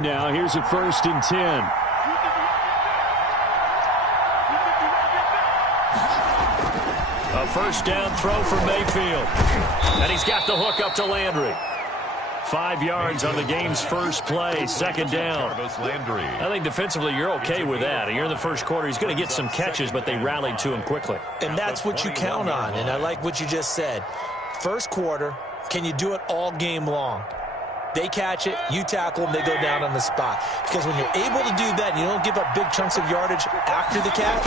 Now here's a 1st and 10. A first down throw for Mayfield. And he's got the hook up to Landry. 5 yards on the game's first play, 2nd down. I think defensively you're okay with that. You're in the first quarter. He's going to get some catches, but they rallied to him quickly. And that's what you count on, and I like what you just said. First quarter, can you do it all game long? They catch it, you tackle them, they go down on the spot. Because when you're able to do that and you don't give up big chunks of yardage after the catch,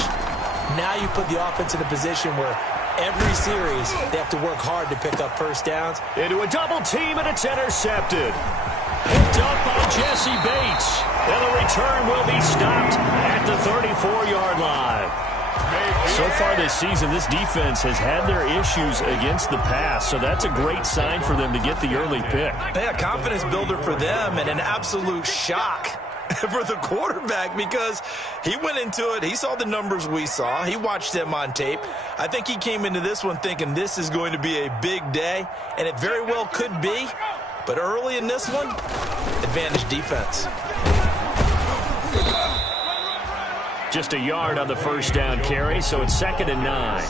now you put the offense in a position where every series they have to work hard to pick up first downs. Into a double team, and it's intercepted. Picked up by Jesse Bates. And the return will be stopped at the 34-yard line. So far this season, this defense has had their issues against the pass, so that's a great sign for them to get the early pick. Yeah, confidence builder for them and an absolute shock for the quarterback because he went into it. He saw the numbers we saw. He watched them on tape. I think he came into this one thinking this is going to be a big day, and it very well could be. But early in this one, advantage defense. Just a yard on the first down carry, so it's 2nd and 9.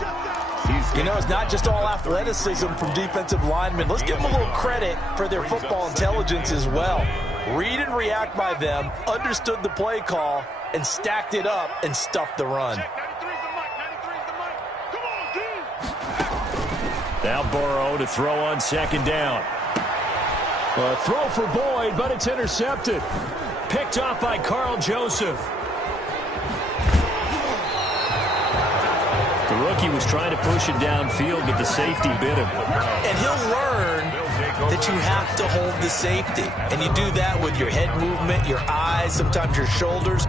You know, it's not just all athleticism from defensive linemen. Let's give them a little credit for their football intelligence as well. Read and react by them, understood the play call, and stacked it up and stuffed the run. Now Burrow to throw on 2nd down. A throw for Boyd, but it's intercepted. Picked off by Carl Joseph. The rookie was trying to push it downfield, but the safety bit him. And he'll learn that you have to hold the safety. And you do that with your head movement, your eyes, sometimes your shoulders.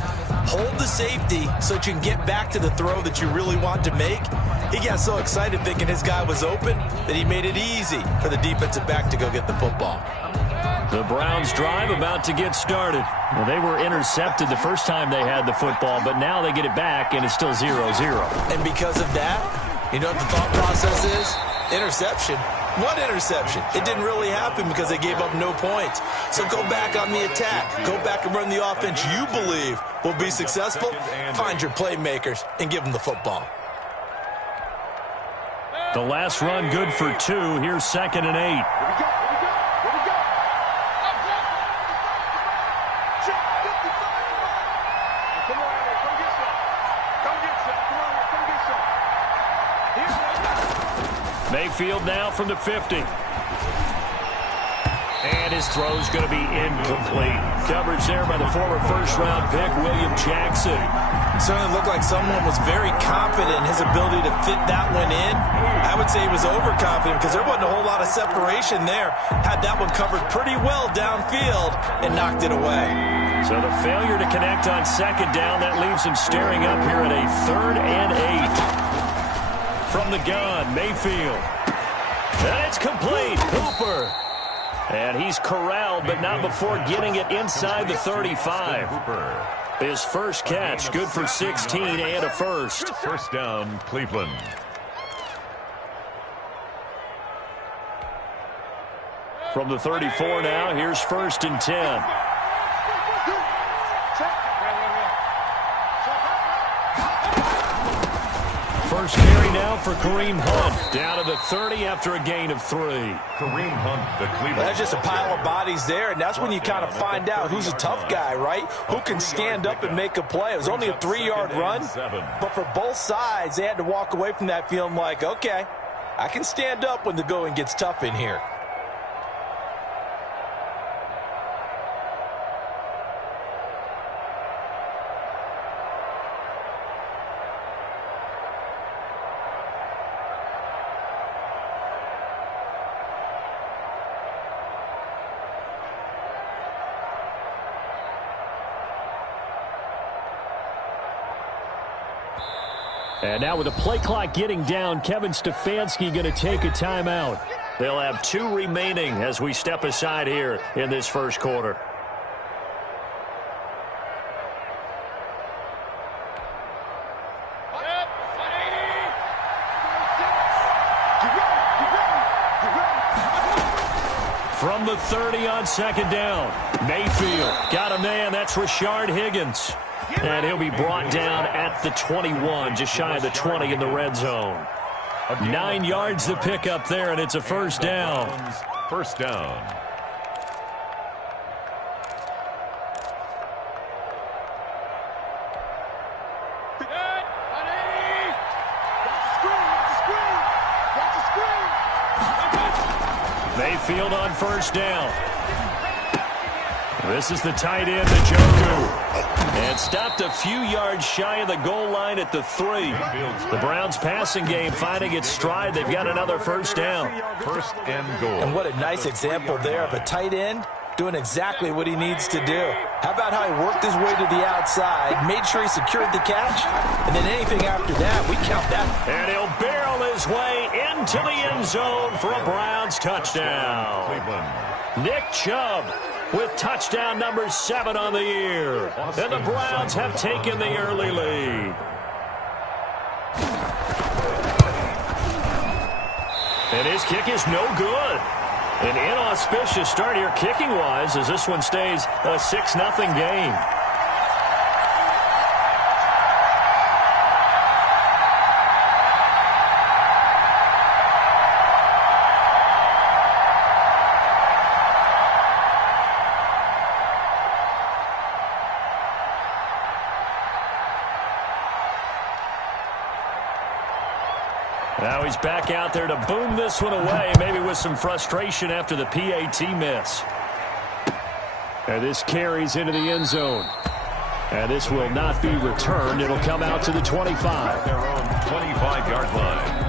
Hold the safety so that you can get back to the throw that you really want to make. He got so excited thinking his guy was open that he made it easy for the defensive back to go get the football. The Browns drive about to get started. Well, they were intercepted the first time they had the football, but now they get it back, and it's still 0-0. And because of that, you know what the thought process is? Interception. What interception? It didn't really happen because they gave up no points. So go back on the attack. Go back and run the offense you believe will be successful. Find your playmakers and give them the football. The last run good for 2. Here's 2nd and 8. Mayfield now from the 50. And his throw's going to be incomplete. Coverage there by the former first-round pick, William Jackson. Certainly looked like someone was very confident in his ability to fit that one in. I would say he was overconfident because there wasn't a whole lot of separation there. Had that one covered pretty well downfield and knocked it away. So the failure to connect on 2nd down, that leaves him staring up here at a 3rd and 8. From the gun, Mayfield. And it's complete. Hooper. And he's corralled, but not before getting it inside the 35. His first catch, good for 16 and a first. First down, Cleveland. From the 34 now, here's 1st and 10. First carry now for Kareem Hunt. Down to the 30 after a gain of 3. Kareem Hunt, the Cleveland. That's just a pile of bodies there, and that's when you kind of find out who's a tough guy, right? Who can stand up and make a play. It was only a 3-yard run, but for both sides, they had to walk away from that feeling like, okay, I can stand up when the going gets tough in here. And now with the play clock getting down, Kevin Stefanski going to take a timeout. They'll have 2 remaining as we step aside here in this first quarter. From the 30 on 2nd down. Mayfield got a man. That's Rashard Higgins. And he'll be brought down at the 21, just shy of the 20 in the red zone. 9 yards to pick up there, and it's a first down. First down. Mayfield on first down. This is the tight end, Njoku. And stopped a few yards shy of the goal line at the 3. The Browns passing game finding its stride. They've got another first down. First and goal. And what a nice example there of a tight end doing exactly what he needs to do. How about how he worked his way to the outside, made sure he secured the catch, and then anything after that, we count that. And he'll barrel his way into the end zone for a Browns touchdown. Cleveland. Nick Chubb with touchdown number 7 on the year. And the Browns have taken the early lead. And his kick is no good. An inauspicious start here kicking-wise as this one stays a 6-0 game. Now he's back out there to boom this one away, maybe with some frustration after the PAT miss. And this carries into the end zone. And this will not be returned. It'll come out to the 25. Their own 25-yard line.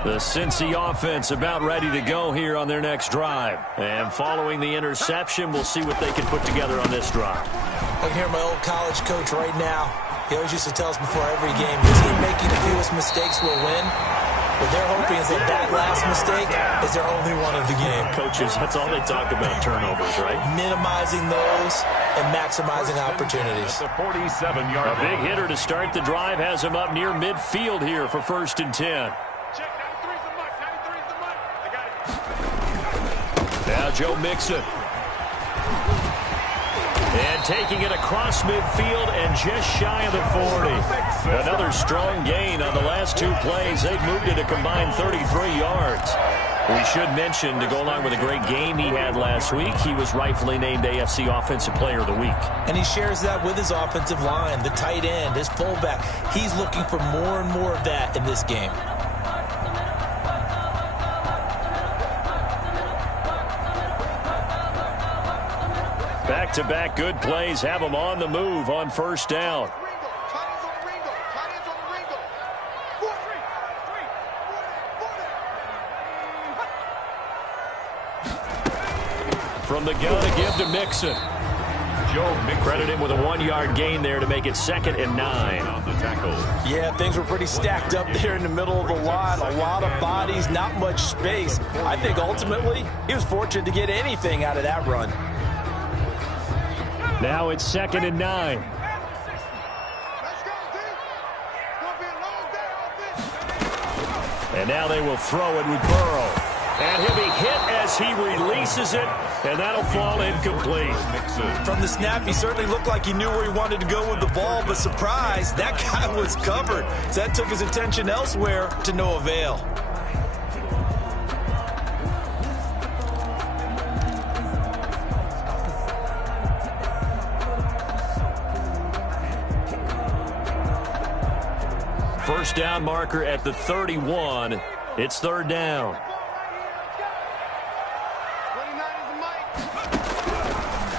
The Cincy offense about ready to go here on their next drive. And following the interception, we'll see what they can put together on this drive. I can hear my old college coach right now. He always used to tell us before every game, the team making the fewest mistakes will win. What they're hoping is that last mistake is their only one of the game. Coaches, that's all they talk about, turnovers, right? Minimizing those and maximizing opportunities. The 47-yard line. A big hitter to start the drive has him up near midfield here for 1st and 10. Now Joe Mixon. And taking it across midfield and just shy of the 40. Another strong gain on the last 2 plays. They've moved it a combined 33 yards. We should mention, to go along with a great game he had last week, he was rightfully named AFC Offensive Player of the Week. And he shares that with his offensive line, the tight end, his fullback. He's looking for more and more of that in this game. Back-to-back good plays have them on the move on 1st down. From the gun to give to Mixon. Credit him with a 1-yard gain there to make it 2nd and 9. On the tackle. Yeah, things were pretty stacked up there in the middle of the line. A lot of bodies, not much space. I think ultimately he was fortunate to get anything out of that run. Now it's 2nd and 9. And now they will throw it with Burrow. And he'll be hit as he releases it, and that'll fall incomplete. From the snap, he certainly looked like he knew where he wanted to go with the ball, but surprise, that guy was covered. So that took his attention elsewhere to no avail. First down marker at the 31. It's 3rd down.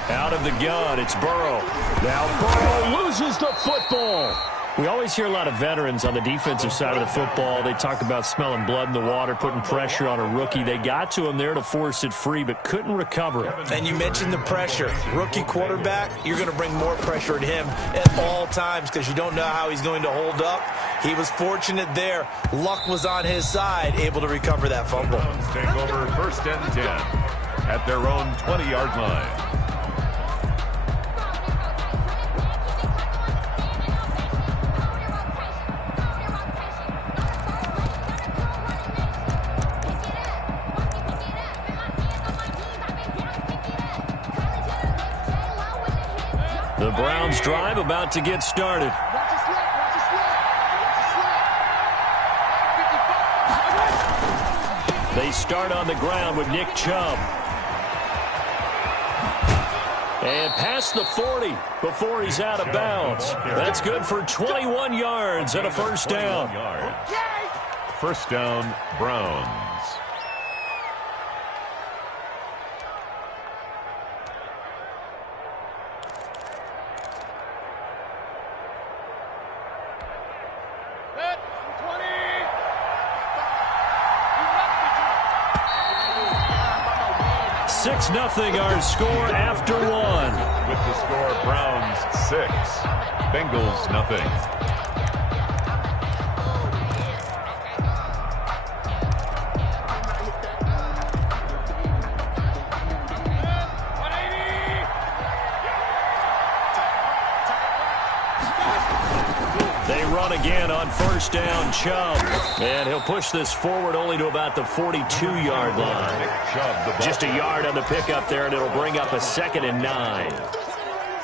Out of the gun, it's Burrow. Now Burrow loses the football. We always hear a lot of veterans on the defensive side of the football. They talk about smelling blood in the water, putting pressure on a rookie. They got to him there to force it free, but couldn't recover it. And you mentioned the pressure. Rookie quarterback, you're going to bring more pressure at him at all times because you don't know how he's going to hold up. He was fortunate there. Luck was on his side, able to recover that fumble. Take over 1st and 10 at their own 20-yard line. The Browns drive about to get started. They start on the ground with Nick Chubb. And past the 40 before he's out of bounds. That's good for 21 yards and a first down. First down, Browns. Nothing our score after one. With the score, Browns 6, Bengals nothing. They run again on first down, Chubb. And he'll push this forward only to about the 42-yard line. Just a yard on the pickup there, and it'll bring up a 2nd and 9.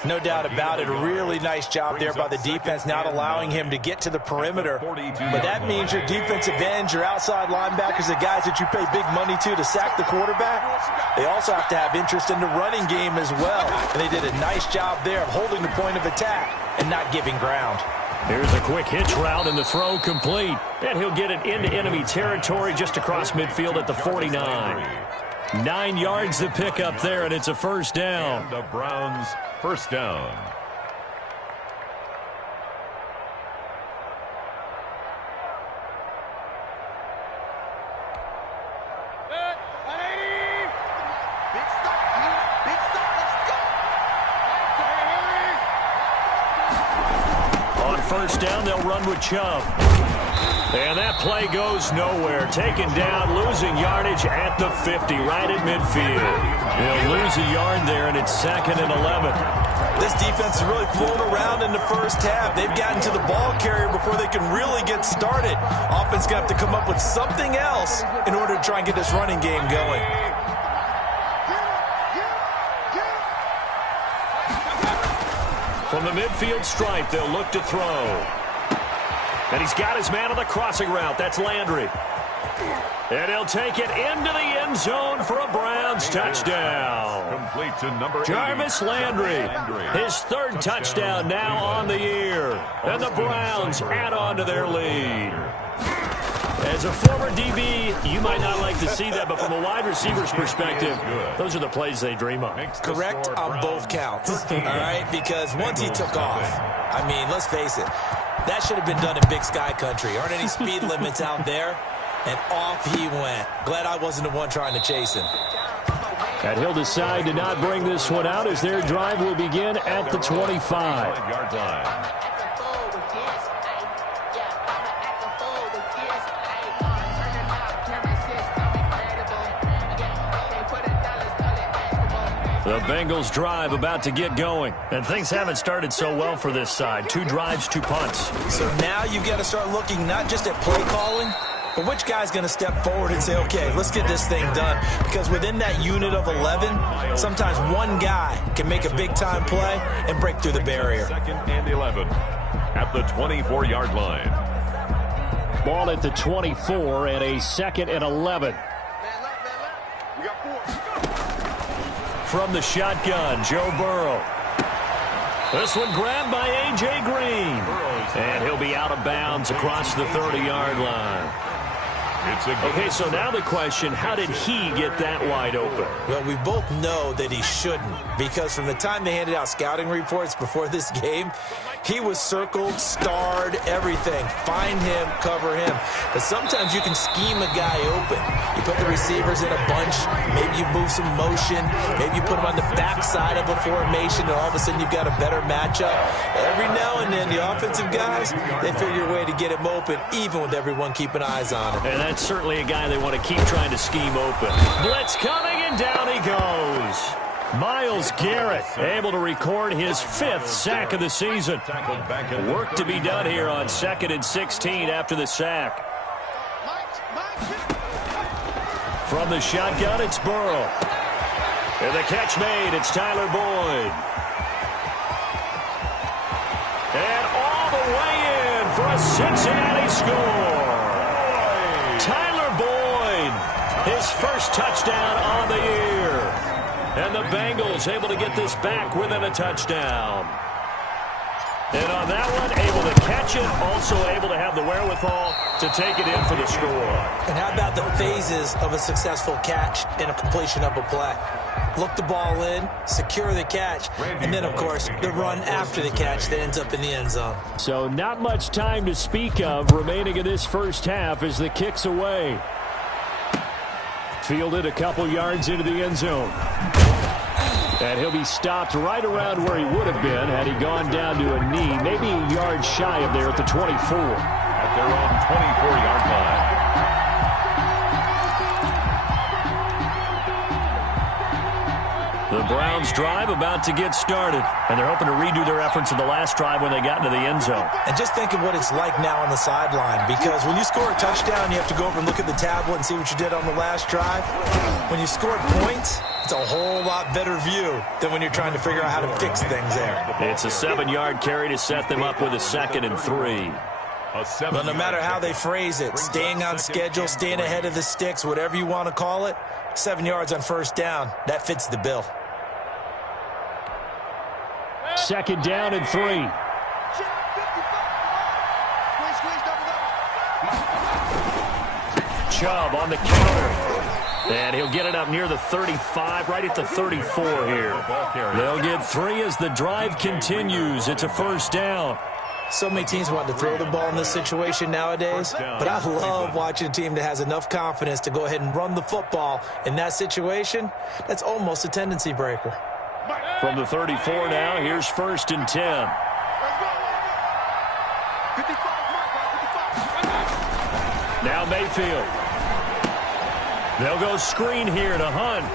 No doubt about it. A really nice job there by the defense, not allowing him to get to the perimeter. But that means your defensive ends, your outside linebackers, the guys that you pay big money to sack the quarterback, they also have to have interest in the running game as well. And they did a nice job there of holding the point of attack and not giving ground. Here's a quick hitch route, and the throw complete. And he'll get it into enemy territory just across midfield at the 49. 9 yards to pick up there, and it's a first down. And the Browns first down. First down, they'll run with Chubb. And that play goes nowhere. Taken down, losing yardage at the 50, right at midfield. They'll lose a yard there, and it's 2nd and 11. This defense has really flown around in the first half. They've gotten to the ball carrier before they can really get started. Offense going to have to come up with something else in order to try and get this running game going. From the midfield stripe, they'll look to throw. And he's got his man on the crossing route. That's Landry. And he'll take it into the end zone for a Browns touchdown. Complete to number 8. Jarvis Landry, his 3rd touchdown now on the year. And the Browns add on to their lead. As a former DB, you might not like to see that, but from a wide receiver's perspective, those are the plays they dream of. Correct on both counts, all right? Because once he took off, I mean, let's face it, that should have been done in Big Sky Country. Aren't any speed limits out there? And off he went. Glad I wasn't the one trying to chase him. And he'll decide to not bring this one out as their drive will begin at the 25-yard line. The Bengals drive about to get going. And things haven't started so well for this side. 2 drives, 2 punts. So now you've got to start looking not just at play calling, but which guy's going to step forward and say, okay, let's get this thing done. Because within that unit of 11, sometimes one guy can make a big-time play and break through the barrier. 2nd and 11 at the 24-yard line. Ball at the 24 and a 2nd and 11. From the shotgun, Joe Burrow. This one grabbed by A.J. Green. And he'll be out of bounds across the 30-yard line. Okay, so now the question, how did he get that wide open? Well, we both know that he shouldn't, because from the time they handed out scouting reports before this game, he was circled, starred, everything. Find him, cover him. But sometimes you can scheme a guy open. You put the receivers in a bunch. Maybe you move some motion. Maybe you put them on the backside of a formation, and all of a sudden you've got a better matchup. Every now and then, the offensive guys, they figure a way to get him open, even with everyone keeping eyes on him. And that's certainly a guy they want to keep trying to scheme open. Blitz coming, and down he goes. Myles Garrett able to record his 5th sack of the season. Work to be done here on 2nd and 16 after the sack. From the shotgun, it's Burrow. And the catch made, it's Tyler Boyd. the Cincinnati score. Tyler Boyd, his first touchdown on the year. And the Bengals able to get this back within a touchdown. And on that one, able to catch it, also able to have the wherewithal to take it in for the score. And how about the phases of a successful catch and a completion of a play? Look the ball in, secure the catch, and then, of course, the run after the catch that ends up in the end zone. So not much time to speak of remaining in this first half as the kick's away. Fielded a couple yards into the end zone. And he'll be stopped right around where he would have been had he gone down to a knee, maybe a yard shy of there at the 24. At their own 24-yard line. The Browns drive about to get started, and they're hoping to redo their efforts in the last drive when they got into the end zone. And just think of what it's like now on the sideline, because when you score a touchdown, you have to go over and look at the tablet and see what you did on the last drive. When you score points, it's a whole lot better view than when you're trying to figure out how to fix things there. It's a 7-yard carry to set them up with a 2nd and 3. But no matter how they phrase it, staying on schedule, staying ahead of the sticks, whatever you want to call it, 7 yards on first down, that fits the bill. 2nd down and 3. Chubb on the counter. And he'll get it up near the 35, right at the 34 here. They'll get 3 as the drive continues. It's a first down. So many teams want to throw the ball in this situation nowadays, but I love watching a team that has enough confidence to go ahead and run the football in that situation. That's almost a tendency breaker. From the 34 now, here's 1st and 10. Now Mayfield. They'll go screen here to Hunt.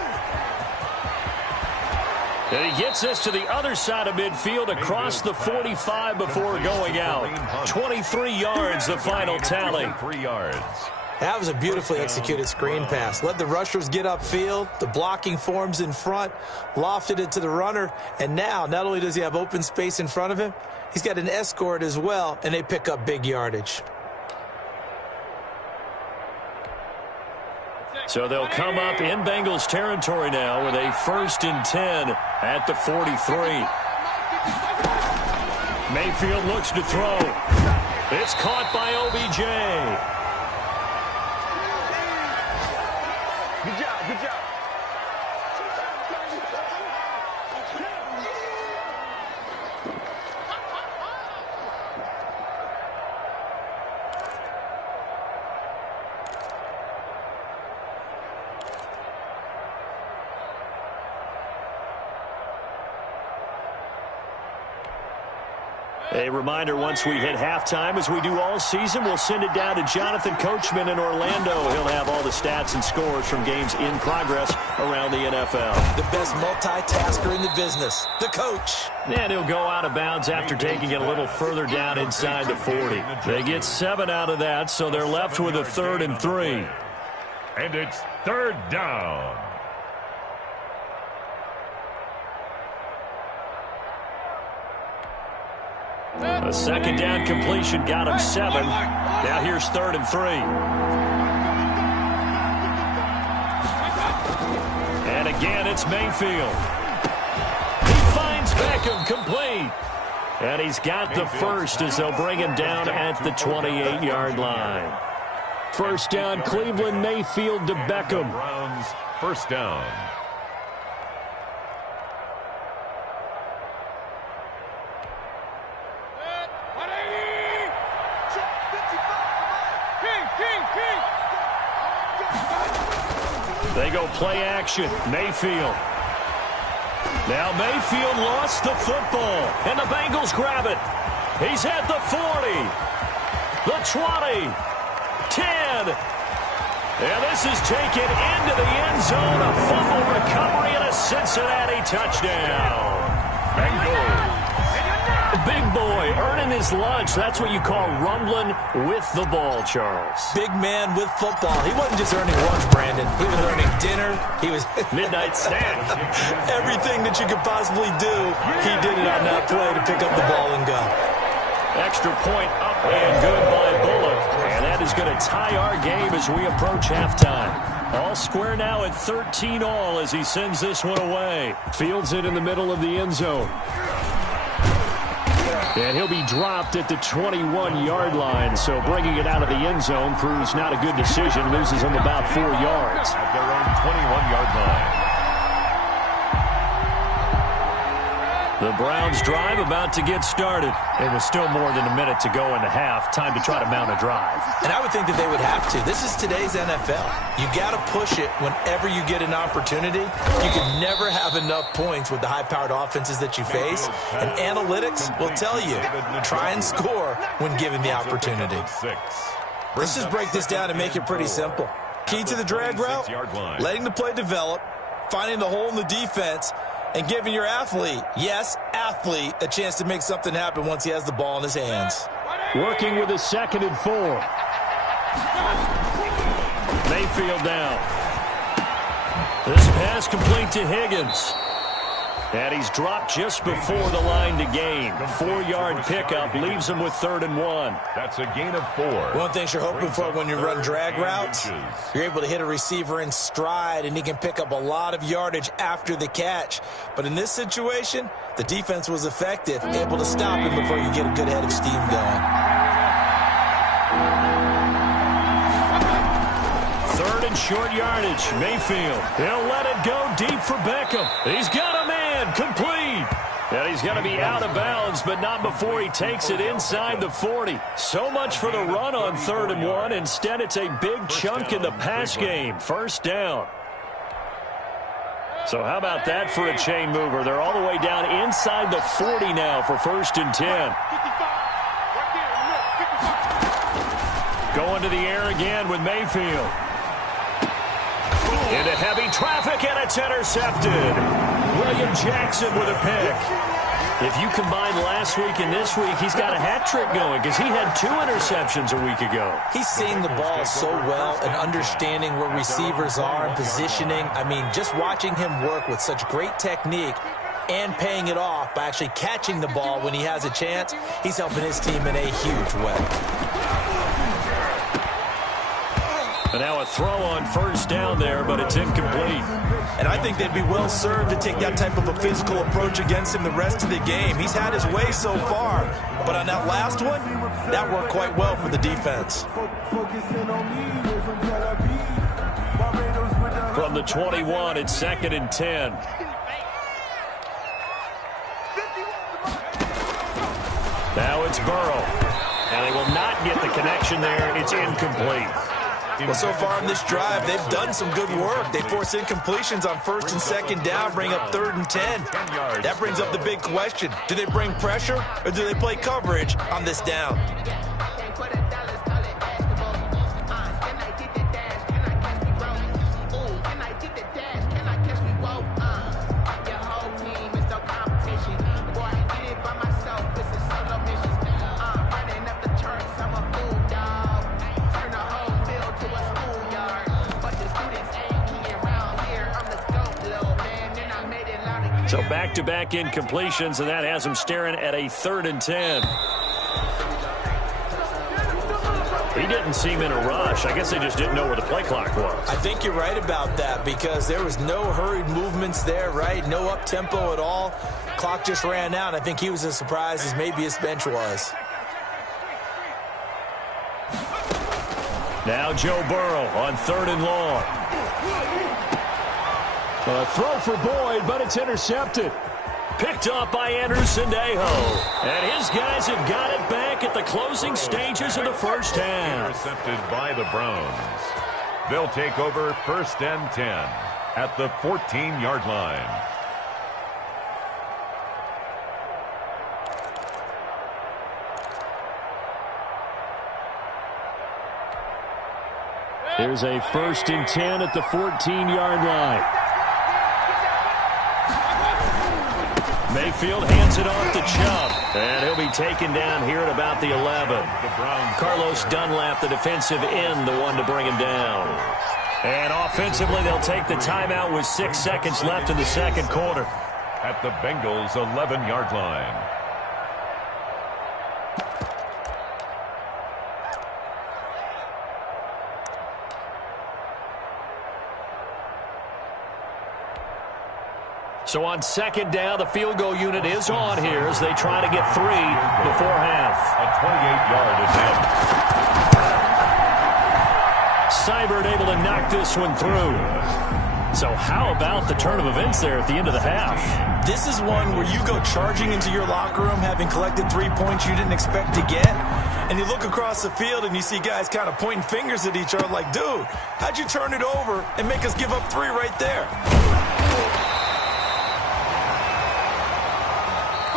And he gets this to the other side of midfield across the 45 before going out. 23 yards, the final tally. 3 yards. That was a beautifully executed screen pass. Let the rushers get upfield. The blocking forms in front. Lofted it to the runner. And now, not only does he have open space in front of him, he's got an escort as well, and they pick up big yardage. So they'll come up in Bengals territory now with a 1st and 10 at the 43. Mayfield looks to throw. It's caught by OBJ. Good job, good job. A reminder, once we hit halftime, as we do all season, we'll send it down to Jonathan Coachman in Orlando. He'll have all the stats and scores from games in progress around the NFL. The best multitasker in the business, the coach. And he'll go out of bounds after taking it a little further down inside the 40. They get 7 out of that, so they're left with a 3rd and 3. And it's 3rd down. A 2nd down completion got him 7. Now here's 3rd and 3. And again, it's Mayfield. He finds Beckham complete. And he's got the first as they'll bring him down at the 28-yard line. First down, Cleveland, Mayfield to Beckham. Browns, 1st down. They go play action. Mayfield. Now Mayfield lost the football, and the Bengals grab it. He's at the 40, the 20, 10. And this is taken into the end zone. A fumble recovery and a Cincinnati touchdown. Bengals. Big boy earning his lunch. That's what you call rumbling with the ball, Charles. Big man with football. He wasn't just earning lunch, Brandon. He was earning dinner. He was midnight snack. Everything that you could possibly do, he did it on that play to pick up the ball and go. Extra point up and good by Bullock. And that is going to tie our game as we approach halftime. All square now at 13 all as he sends this one away. Fields it in the middle of the end zone. And he'll be dropped at the 21-yard line. So bringing it out of the end zone proves not a good decision. Loses him about 4 yards. At their own 21-yard line. The Browns drive about to get started. It was still more than a minute to go in the half. Time to try to mount a drive. And I would think that they would have to. This is today's NFL. You got to push it whenever you get an opportunity. You can never have enough points with the high-powered offenses that you face. And analytics will tell you, try and score when given the opportunity. Let's just break this down and make it pretty simple. Key to the drag route, letting the play develop, finding the hole in the defense, and giving your athlete, yes, athlete, a chance to make something happen once he has the ball in his hands. Working with a 2nd and 4. Mayfield down. This pass complete to Higgins. And he's dropped just before the line to gain. 4-yard pickup leaves him with 3rd and 1. That's a gain of 4. One thing you're hoping for when you run drag routes, you're able to hit a receiver in stride, and he can pick up a lot of yardage after the catch. But in this situation, the defense was effective, able to stop him before you get a good head of steam going. 3rd and short yardage. Mayfield. He'll let it go deep for Beckham. He's got a man. Complete. And he's going to be out of bounds, but not before he takes it inside the 40. So much for the run on 3rd and 1. Instead, it's a big chunk in the pass game. 1st down. So how about that for a chain mover? They're all the way down inside the 40 now for 1st and 10. Going to the air again with Mayfield. Into heavy traffic, and it's intercepted. William Jackson with a pick. If you combine last week and this week, he's got a hat trick going because he had 2 interceptions a week ago. He's seeing the ball so well and understanding where receivers are and positioning. I mean, just watching him work with such great technique and paying it off by actually catching the ball when he has a chance, he's helping his team in a huge way. And now a throw on 1st down there, but it's incomplete. And I think they'd be well served to take that type of a physical approach against him the rest of the game. He's had his way so far, but on that last one, that worked quite well for the defense. From the 21, it's 2nd and 10. Now it's Burrow. And they will not get the connection there. It's incomplete. Well, so far in this drive, they've done some good work. They force incompletions on 1st and 2nd down, bring up 3rd and 10. That brings up the big question. Do they bring pressure or do they play coverage on this down? So back-to-back incompletions, and that has him staring at a 3rd and 10. He didn't seem in a rush. I guess they just didn't know where the play clock was. I think you're right about that because there was no hurried movements there, right? No up-tempo at all. Clock just ran out. I think he was as surprised as maybe his bench was. Now Joe Burrow on 3rd and long. A throw for Boyd, but it's intercepted. Picked up by Anderson-Dejo. And his guys have got it back at the closing stages of the 1st half. Intercepted by the Browns. They'll take over 1st and 10 at the 14-yard line. There's a 1st and 10 at the 14-yard line. Mayfield hands it off to Chubb, and he'll be taken down here at about the 11. Carlos Dunlap, the defensive end, the one to bring him down. And offensively, they'll take the timeout with 6 seconds left in the 2nd quarter. At the Bengals' 11-yard line. So on second down, the field goal unit is on here as they try to get 3 before half. A 28-yard attempt. Seibert able to knock this one through. So how about the turn of events there at the end of the half? This is one where you go charging into your locker room having collected 3 points you didn't expect to get, and you look across the field and you see guys kind of pointing fingers at each other like, dude, how'd you turn it over and make us give up 3 right there?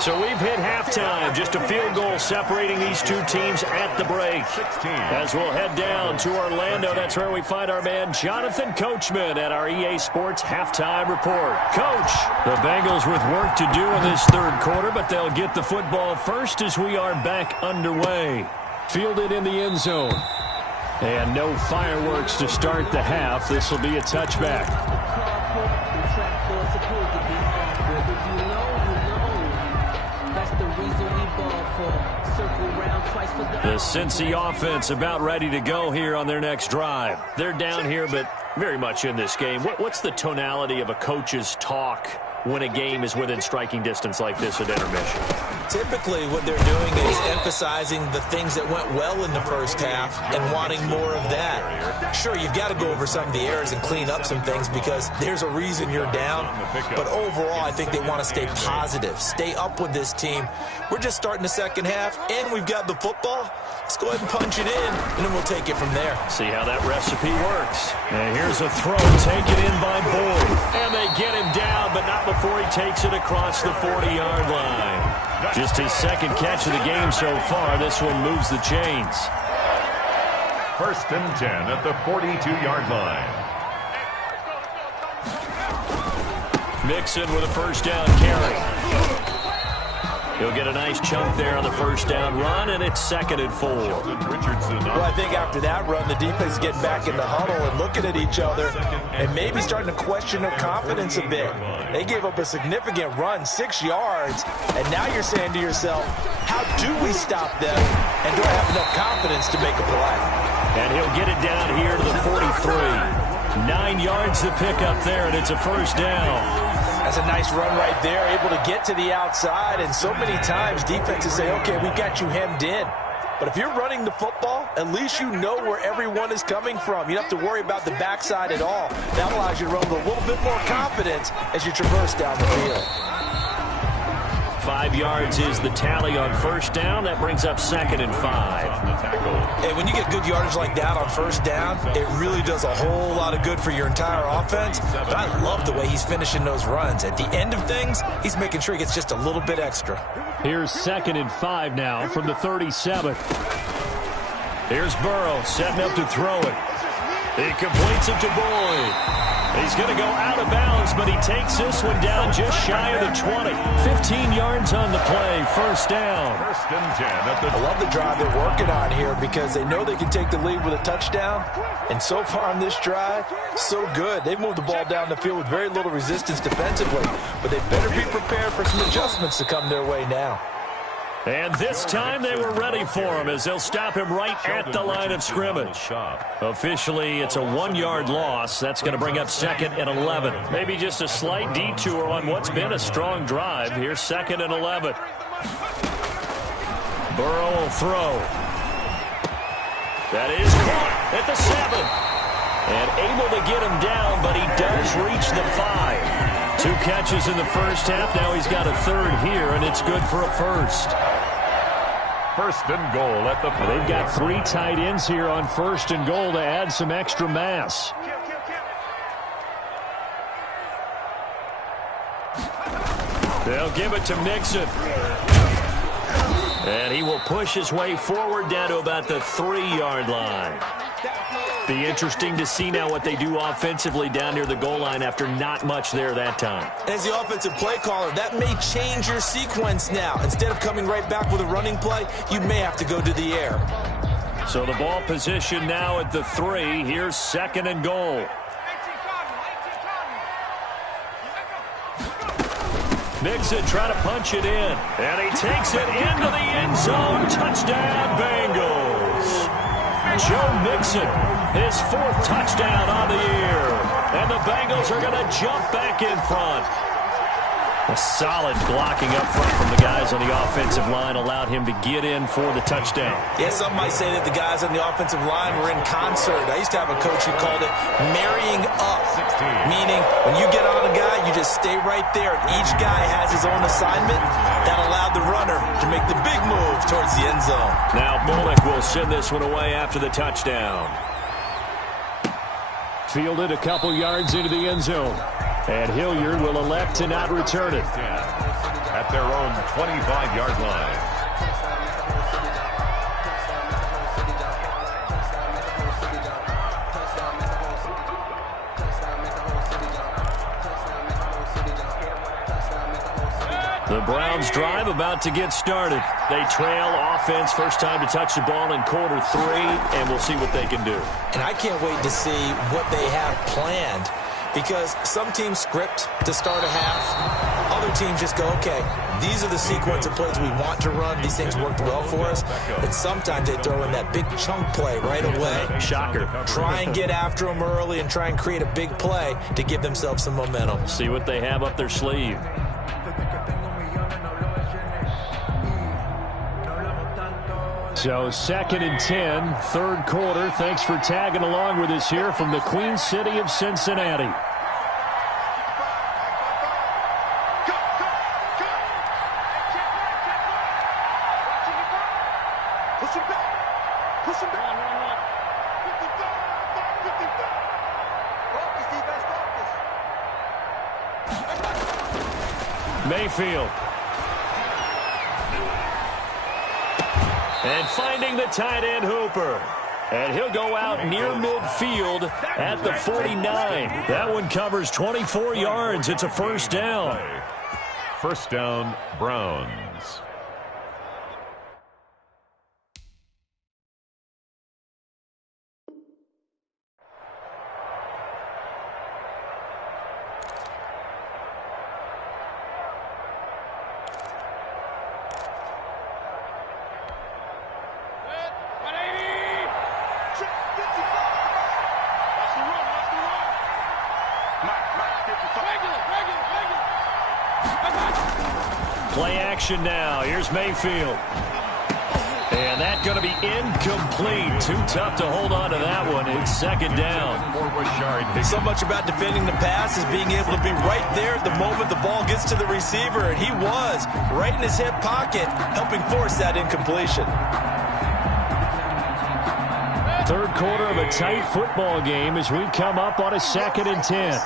So we've hit halftime. Just a field goal separating these two teams at the break. 16. As we'll head down to Orlando, that's where we find our man Jonathan Coachman at our EA Sports Halftime Report. Coach, the Bengals with work to do in this third quarter, but they'll get the football first as we are back underway. Fielded in the end zone. And no fireworks to start the half. This will be a touchback. The Cincy offense about ready to go here on their next drive. They're down here, but very much in this game. What's the tonality of a coach's talk when a game is within striking distance like this at intermission? Typically, what they're doing is emphasizing the things that went well in the first half and wanting more of that. Sure, you've got to go over some of the errors and clean up some things because there's a reason you're down. But overall, I think they want to stay positive, stay up with this team. We're just starting the second half, and we've got the football. Let's go ahead and punch it in, and then we'll take it from there. See how that recipe works. And here's a throw taken in by Boyd. And they get him down, but not before he takes it across the 40-yard line. Just his second catch of the game so far. This one moves the chains. 1st and 10 at the 42-yard line. Mixon with a first down carry. He'll get a nice chunk there on the first down run, and it's 2nd and 4. Well, I think after that run, the defense is getting back in the huddle and looking at each other and maybe starting to question their confidence a bit. They gave up a significant run, 6 yards, and now you're saying to yourself, how do we stop them, and do I have enough confidence to make a play? And he'll get it down here to the 43. 9 yards to pick up there, and it's a first down. That's a nice run right there, able to get to the outside, and so many times defenses say, okay, we've got you hemmed in. But if you're running the football, at least you know where everyone is coming from. You don't have to worry about the backside at all. That allows you to run with a little bit more confidence as you traverse down the field. 5 yards is the tally on first down. That brings up 2nd and 5. And when you get good yardage like that on first down, it really does a whole lot of good for your entire offense. But I love the way he's finishing those runs. At the end of things, he's making sure he gets just a little bit extra. Here's 2nd and 5 now from the 37. Here's Burrow setting up to throw it. He completes it to Boyd. He's going to go out of bounds, but he takes this one down just shy of the 20. 15 yards on the play, first down. 1st and 10 at the... I love the drive they're working on here because they know they can take the lead with a touchdown. And so far on this drive, so good. They've moved the ball down the field with very little resistance defensively. But they better be prepared for some adjustments to come their way now. And this time they were ready for him as they'll stop him right at the line of scrimmage. Officially, it's a 1-yard loss. That's going to bring up 2nd and 11. Maybe just a slight detour on what's been a strong drive. Here's 2nd and 11. Burrow will throw. That is caught at the 7. And able to get him down, but he does reach the 5. 2 catches in the first half. Now he's got a 3rd here, and it's good for a first. 1st and goal at the... They've got 3 tight ends here on 1st and goal to add some extra mass. They'll give it to Mixon. And he will push his way forward down to about the 3-yard line. Be interesting to see now what they do offensively down near the goal line after not much there that time. As the offensive play caller, that may change your sequence now. Instead of coming right back with a running play, you may have to go to the air. So the ball position now at the 3. Here's 2nd and goal. Mixon trying to punch it in. And he takes it into the end zone. Touchdown, Bengals. Joe Mixon, his 4th touchdown on the year. And the Bengals are going to jump back in front. A solid blocking up front from the guys on the offensive line allowed him to get in for the touchdown. Yeah, some might say that the guys on the offensive line were in concert. I used to have a coach who called it marrying up, meaning when you get on a guy, you just stay right there, and each guy has his own assignment. That allowed the runner to make the big move towards the end zone. Now Bullock will send this one away after the touchdown. Fielded a couple yards into the end zone. And Hilliard will elect to not return it. At their own 25-yard line. The Browns drive about to get started. They trail offense first time to touch the ball in quarter 3, and we'll see what they can do. And I can't wait to see what they have planned. Because some teams script to start a half. Other teams just go, okay, these are the sequence of plays we want to run. These things worked well for us. And sometimes they throw in that big chunk play right away. Shocker. Try and get after them early and try and create a big play to give themselves some momentum. See what they have up their sleeve. So 2nd and 10, third quarter. Thanks for tagging along with us here from the Queen City of Cincinnati. Mayfield. And finding the tight end Hooper. And he'll go out near midfield at the 49. That one covers 24 yards. It's a first down. First down, Browns. Play action now. Here's Mayfield. And that's going to be incomplete. Too tough to hold on to that one. It's second down. So much about defending the pass is being able to be right there at the moment the ball gets to the receiver. And he was right in his hip pocket, helping force that incompletion. Third quarter of a tight football game as we come up on a 2nd and 10.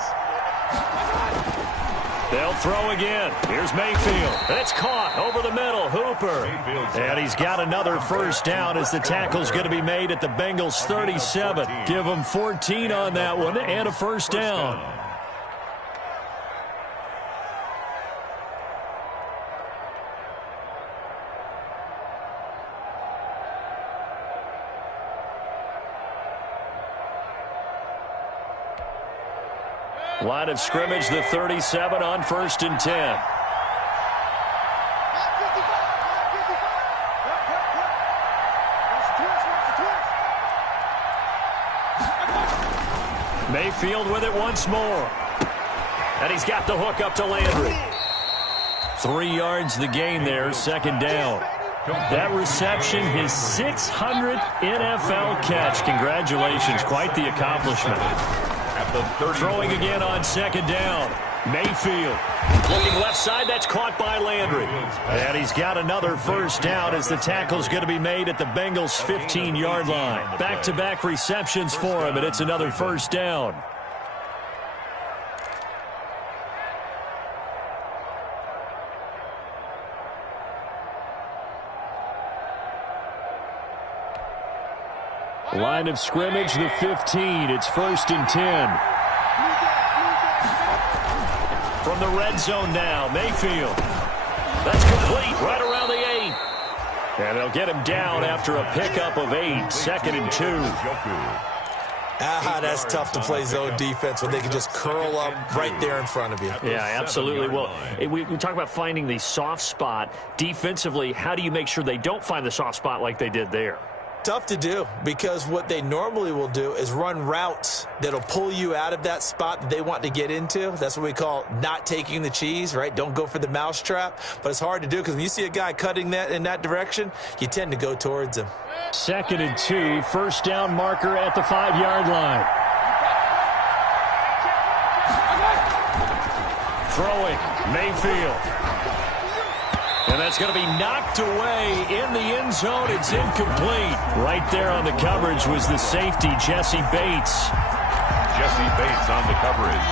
They'll throw again. Here's Mayfield. It's caught over the middle. Hooper. And he's got another first down as the tackle's going to be made at the Bengals 37. Give them 14 on that one and a first down. Line of scrimmage, the 37 on 1st and 10. Mayfield with it once more. And he's got the hook up to Landry. 3 yards the gain there, second down. That reception, his 600th NFL catch. Congratulations, quite the accomplishment. Throwing again on second down. Mayfield looking left side. That's caught by Landry. And he's got another first down as the tackle's going to be made at the Bengals' 15-yard line. Back-to-back receptions for him, and it's another first down. Line of scrimmage, the 15. It's 1st and 10. From the red zone now, Mayfield. That's complete right around the 8. And they'll get him down after a pickup of 8. 2nd and 2. That's tough to play zone defense when they can just curl up right there in front of you. Yeah, absolutely. Well, we talk about finding the soft spot. Defensively, how do you make sure they don't find the soft spot like they did there? Tough to do, because what they normally will do is run routes that'll pull you out of that spot that they want to get into. That's what we call not taking the cheese, right? Don't go for the mousetrap. But it's hard to do because when you see a guy cutting that in that direction, you tend to go towards him. 2nd and 2, first down marker at the 5-yard line. Throwing, Mayfield. And that's going to be knocked away in the end zone. It's incomplete. Right there on the coverage was the safety, Jesse Bates. Jesse Bates on the coverage.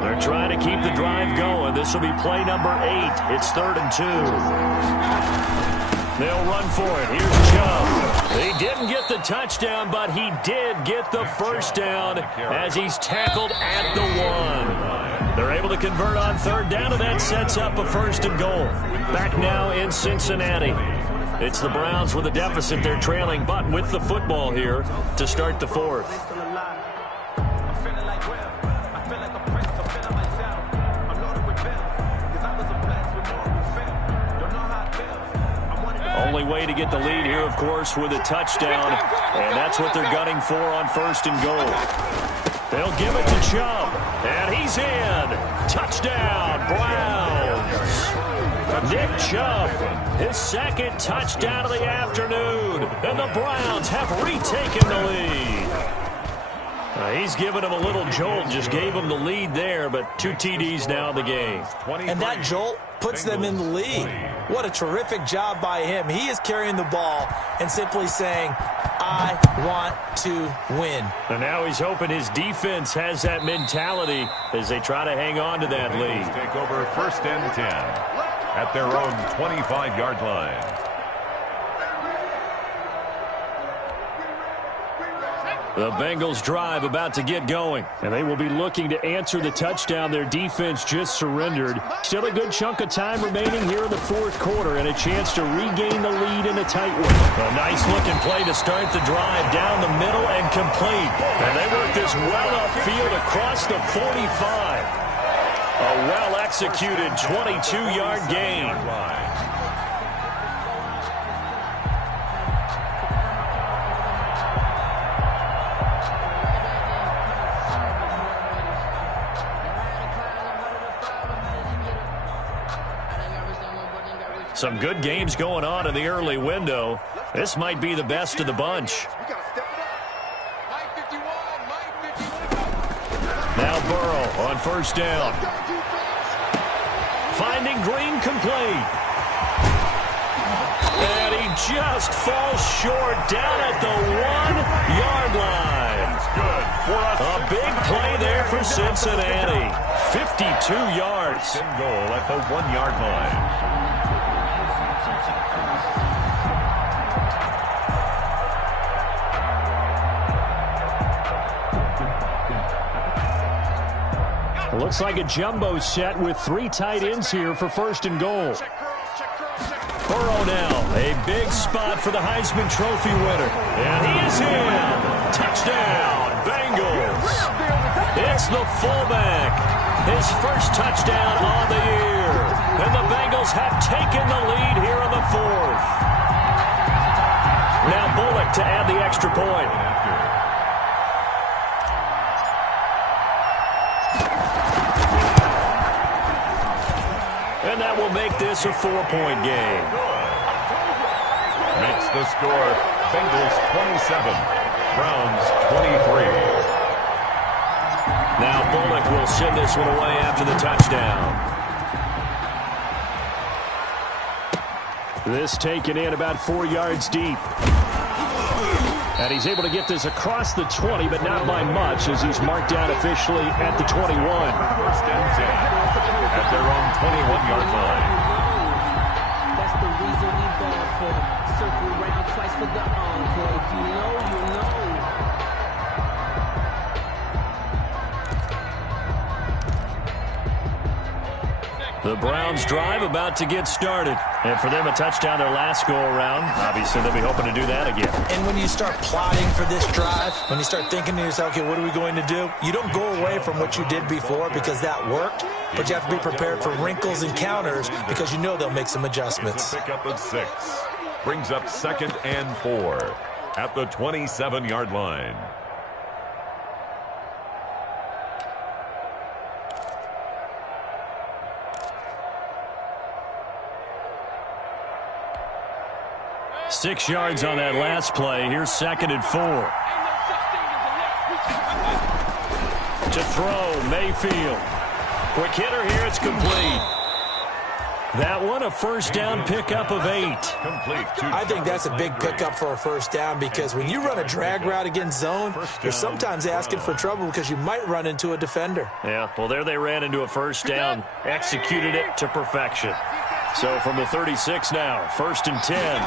They're trying to keep the drive going. This will be play number 8. It's 3rd and 2. They'll run for it. Here's Chubb. He didn't get the touchdown, but he did get the first down as he's tackled at the 1. They're able to convert on 3rd down, and that sets up a 1st and goal. Back now in Cincinnati. It's the Browns with a deficit. They're trailing, but with the football here to start the 4th. Only way to get the lead here, of course, with a touchdown. And that's what they're gunning for on 1st and goal. They'll give it to Chubb. And he's in. Touchdown, Browns. Nick Chubb, his 2nd touchdown of the afternoon. And the Browns have retaken the lead. He's given him a little jolt, just gave him the lead there, but 2 TDs now in the game. And that jolt puts them in the lead. What a terrific job by him. He is carrying the ball and simply saying, I want to win. And now he's hoping his defense has that mentality as they try to hang on to that lead. Take over 1st and 10 at their own 25-yard line. The Bengals drive about to get going, and they will be looking to answer the touchdown their defense just surrendered. Still a good chunk of time remaining here in the 4th quarter and a chance to regain the lead in a tight one. A nice-looking play to start the drive down the middle and complete. And they work this well upfield across the 45. A well-executed 22-yard gain. Some good games going on in the early window. This might be the best of the bunch. Now Burrow on 1st down. Finding Green complete. And he just falls short down at the 1-yard line. A big play there for Cincinnati. 52 yards. Goal at the 1-yard line. Looks like a jumbo set with 3 tight ends here for 1st and goal. Burrow now, a big spot for the Heisman Trophy winner. And he is in. Touchdown, Bengals. It's the fullback. His first touchdown on the year. And the Bengals have taken the lead here in the 4th. Now Bullock to add the extra point. And that will make this a 4-point game. Makes the score Bengals 27, Browns 23. Now Bullock will send this one away after the touchdown. This taken in about 4 yards deep. And he's able to get this across the 20, but not by much, as he's marked down officially at the 21. 1st and 10 at their own 21-yard line. That's the reason we ball for. Circle around twice for the encore. If you know, you know. The Browns drive about to get started. And for them, a touchdown their last go-around. Obviously, they'll be hoping to do that again. And when you start plotting for this drive, when you start thinking to yourself, okay, what are we going to do? You don't go away from what you did before because that worked, but you have to be prepared for wrinkles and counters because you know they'll make some adjustments. Pick up of 6. Brings up 2nd and 4 at the 27-yard line. Six yards on that last play. Here's 2nd and 4. To throw, Mayfield. Quick hitter here, it's complete. That one, a first down pickup of 8. Complete. I think that's a big pickup for a first down because when you run a drag route against zone, you're sometimes asking for trouble because you might run into a defender. Yeah, well, there they ran into a first down, executed it to perfection. So from the 36 now, 1st and 10.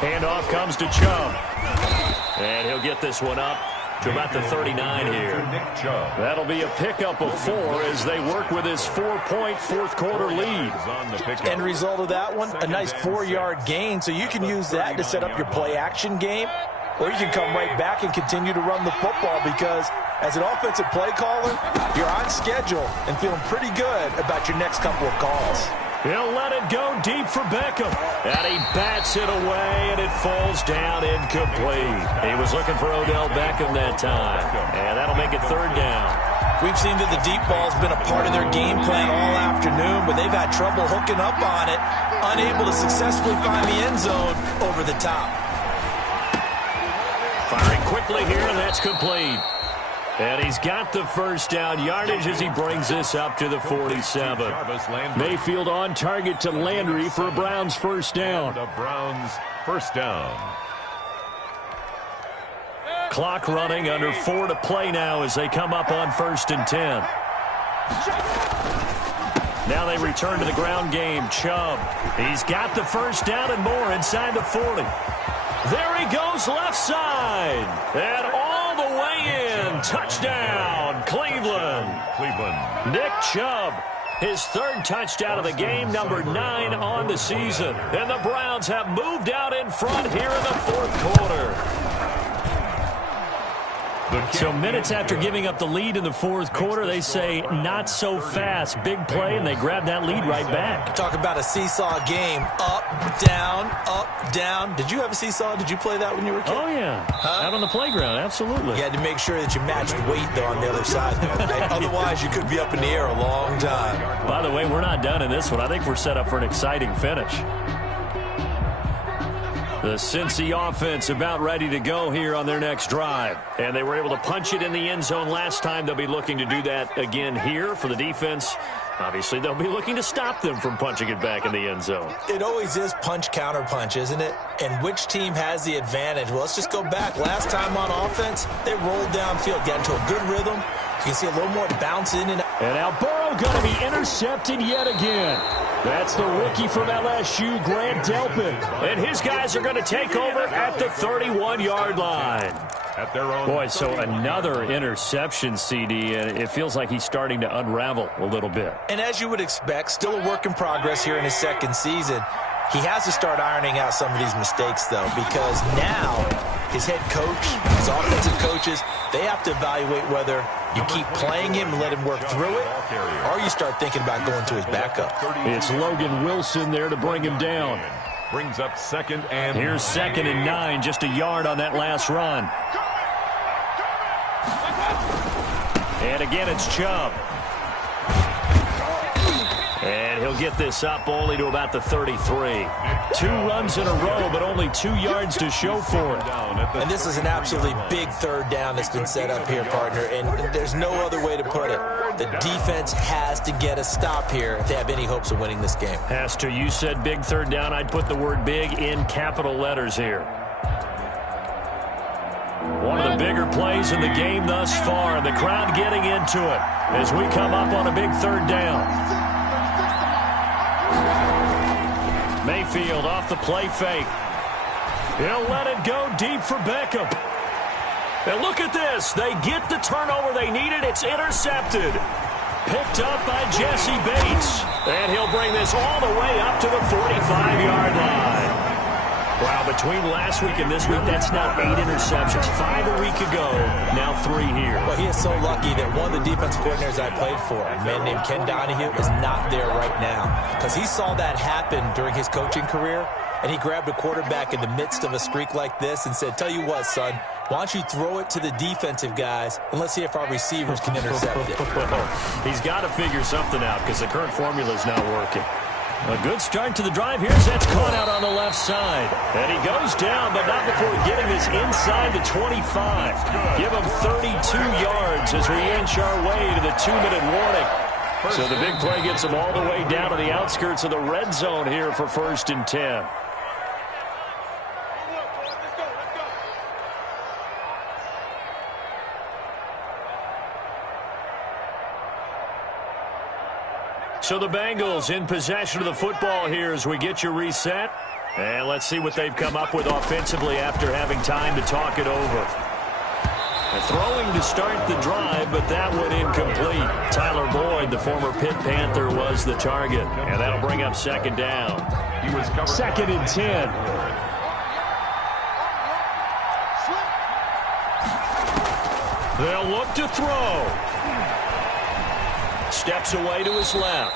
Handoff comes to Chubb. And he'll get this one up to about the 39 here. That'll be a pickup of 4 as they work with his 4-point fourth-quarter lead. End result of that one, a nice 4-yard gain, so you can use that to set up your play-action game, or you can come right back and continue to run the football because as an offensive play caller, you're on schedule and feeling pretty good about your next couple of calls. He'll let it go deep for Beckham. And he bats it away, and it falls down incomplete. He was looking for Odell Beckham that time. And that'll make it 3rd down. We've seen that the deep ball's been a part of their game plan all afternoon, but they've had trouble hooking up on it, unable to successfully find the end zone over the top. Firing quickly here, and that's complete. And he's got the first down yardage as he brings this up to the 47. Mayfield on target to Landry for a Browns first down. The Browns first down. Clock running, under 4 to play now as they come up on 1st and 10. Now they return to the ground game. Chubb. He's got the first down and more inside the 40. There he goes left side. And all the way in. Touchdown, Cleveland. Nick Chubb, his 3rd touchdown of the game, number 9 on the season. And the Browns have moved out in front here in the 4th quarter. So minutes after giving up the lead in the 4th quarter, they say not so fast. Big play, and they grab that lead right back. Talk about a seesaw game. Up, down, up, down. Did you have a seesaw? Did you play that when you were a kid? Oh, yeah. Out on the playground, absolutely. You had to make sure that you matched weight, though, on the other side. Though. Otherwise, you could be up in the air a long time. By the way, we're not done in this one. I think we're set up for an exciting finish. The Cincy offense about ready to go here on their next drive. And they were able to punch it in the end zone last time. They'll be looking to do that again here for the defense. Obviously, they'll be looking to stop them from punching it back in the end zone. It always is punch, counter punch, isn't it? And which team has the advantage? Well, let's just go back. Last time on offense, they rolled downfield, got into a good rhythm. You can see a little more bounce in and out. And now Burrow going to be intercepted yet again. That's the rookie from LSU, Grant Delpit. And his guys are going to take over at the 31-yard line. At their own. Boy, so another interception, CD, and it feels like he's starting to unravel a little bit. And as you would expect, still a work in progress here in his 2nd season. He has to start ironing out some of these mistakes, though, because now his head coach, his offensive coaches, they have to evaluate whether you keep playing him and let him work through it, or you start thinking about going to his backup. It's Logan Wilson there to bring him down. Brings up 2nd and Here's 2nd and 9, just a yard on that last run. And again, it's Chubb. And he'll get this up only to about the 33. 2 runs in a row, but only 2 yards to show for it. And this is an absolutely big 3rd down that's been set up here, partner, and there's no other way to put it. The defense has to get a stop here if they have any hopes of winning this game. Has to. You said big 3rd down. I'd put the word big in capital letters here. One of the bigger plays in the game thus far, and the crowd getting into it as we come up on a big 3rd down. Mayfield off the play fake. He'll let it go deep for Beckham. And look at this. They get the turnover they needed. It's intercepted. picked up by Jesse Bates. And he'll bring this all the way up to the 45-yard line. Wow, between last week and this week, that's now 8 interceptions. 5 a week ago, now 3 here. Well, he is so lucky that one of the defensive coordinators I played for, a man named Ken Donahue, is not there right now. Because he saw that happen during his coaching career, and he grabbed a quarterback in the midst of a streak like this and said, tell you what, son, why don't you throw it to the defensive guys, and let's see if our receivers can intercept it. He's got to figure something out because the current formula is not working. A good start to the drive. Here's that's caught out on the left side. And he goes down, but not before getting this inside the 25. Give him 32 yards as we inch our way to the 2-minute warning. So the big play gets him all the way down to the outskirts of the red zone here for 1st and 10. So the Bengals in possession of the football here as we get you reset. And let's see what they've come up with offensively after having time to talk it over. Throwing to start the drive, but that one incomplete. Tyler Boyd, the former Pitt Panther, was the target. And that'll bring up 2nd down. 2nd and 10. They'll look to throw. Steps away to his left.